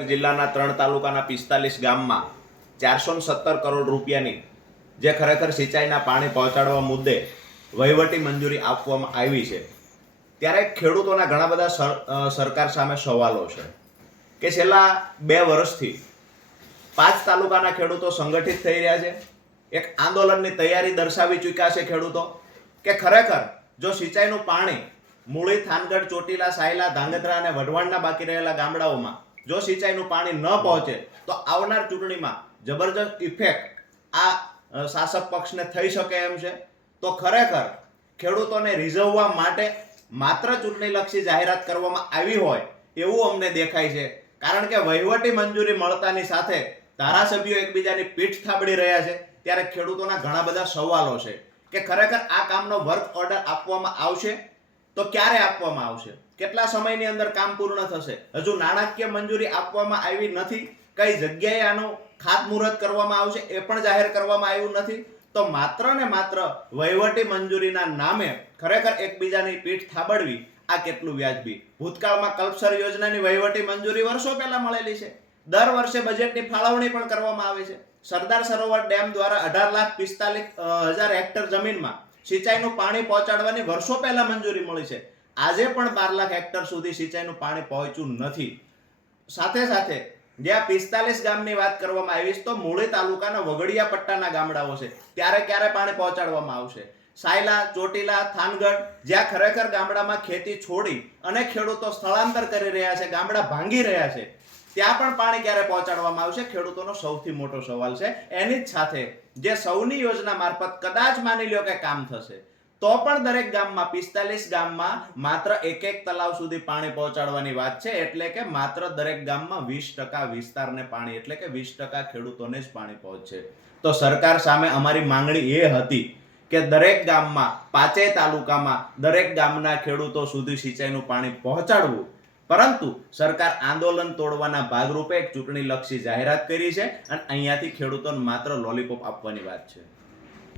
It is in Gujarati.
જિલ્લાના ત્રણ તાલુકાના પિસ્તાલીસ ગામમાં ચારસો સત્તર કરોડ રૂપિયાની, જે ખરેખર સિંચાઈના પાણી પહોંચાડવા મુદ્દે વહીવટી મંજૂરી આપવામાં આવી છે. ત્યારે ખેડૂતોના ઘણા બધા સર- સરકાર સામે સવાલો છે કે છેલ્લા બે વર્ષથી પાંચ તાલુકાના ખેડૂતો સંગઠિત થઈ રહ્યા છે. એક આંદોલનની તૈયારી દર્શાવી ચૂક્યા છે ખેડૂતો કે ખરેખર જો સિંચાઈનું પાણી મૂળી, થાનગઢ, ચોટીલા, સાયલા, ધાંગધ્રા અને વઢવાણના બાકી રહેલા ગામડાઓમાં જો સિંચાઈનું પાણી ન પહોંચે, તો આવનાર ચૂંટણીમાં જબરજસ્ત ઇફેક્ટ આ શાસક પક્ષને થઈ શકે એમ છે. તો ખરેખર ખેડૂતોને રીઝવવા માટે માત્ર ચૂંટણીલક્ષી જાહેરાત કરવામાં આવી હોય એવું અમને દેખાય છે. કારણ કે વહીવટી મંજૂરી મળતાની સાથે ધારાસભ્યો એકબીજાની પીઠ થાબડી રહ્યા છે, ત્યારે ખેડૂતોના ઘણા બધા સવાલો છે કે ખરેખર આ કામનો વર્ક ઓર્ડર આપવામાં આવશે? તો ક્યારે આપવામાં આવશે? કેટલા સમયની અંદર કામ પૂર્ણ થશે? હજુ નાણાકીય મંજૂરી આપવામાં આવી નથી. કઈ જગ્યાએ આનું ખાતમુહૂર્ત કરવામાં આવશે એ પણ જાહેર કરવામાં આવ્યું નથી. તો માત્ર ને માત્ર વહીવટી મંજૂરીના નામે ખરેખર એકબીજાની પીઠ થાબડવી, આ કેટલું વ્યાજબી? ભૂતકાળમાં કલ્પસર યોજનાની વહીવટી મંજૂરી વર્ષો પહેલા મળેલી છે. દર વર્ષે બજેટની ફાળવણી પણ કરવામાં આવે છે. સરદાર સરોવર ડેમ દ્વારા અઢાર લાખ પિસ્તાલીસ હજાર હેક્ટર જમીનમાં સિંચાઈનું પાણી પહોંચાડવાની વર્ષો પહેલા મંજૂરી મળી છે. આજે પણ બાર લાખ હેક્ટર સુધી સિંચાઈનું પાણી પહોંચ્યું નથી. સાથે સાથે જ્યાં પિસ્તાલીસ ગામની વાત કરવામાં આવી તો મૂળી તાલુકાના વગડિયા પટ્ટાના ગામડાઓ છે. ત્યારે ક્યારે પાણી પહોંચાડવામાં આવશે? સાયલા, ચોટીલા, થાનગઢ, જ્યાં ખરેખર ગામડામાં ખેતી છોડી અને ખેડૂતો સ્થળાંતર કરી રહ્યા છે, ગામડા ભાંગી રહ્યા છે. ત્યાં પણ પાણી ક્યારે પહોંચાડવામાં આવશે? ખેડૂતોનો સૌથી મોટો સવાલ છે. એની જ સાથે જે સૌની યોજના મારફત કદાચ માની લ્યો કે કામ થશે, તો પણ દરેક ગામમાં, પિસ્તાલીસ ગામમાં માત્ર એક એક તલાવ સુધી પાણી પહોંચાડવાની વાત છે. એટલે કે માત્ર દરેક ગામમાં વીસ ટકા વિસ્તારને પાણી, એટલે કે વીસ ટકા ખેડૂતોને જ પાણી પહોંચે તો સરકાર સામે અમારી માંગણી એ હતી કે દરેક ગામમાં, પાંચેય તાલુકામાં દરેક ગામના ખેડૂતો સુધી સિંચાઈનું પાણી પહોંચાડવું. પરંતુ સરકાર આંદોલન તોડવાના ભાગરૂપે એક ચૂંટણીલક્ષી જાહેરાત કરી છે અને અહીંયાથી ખેડૂતોને માત્ર લોલીપોપ આપવાની વાત છે.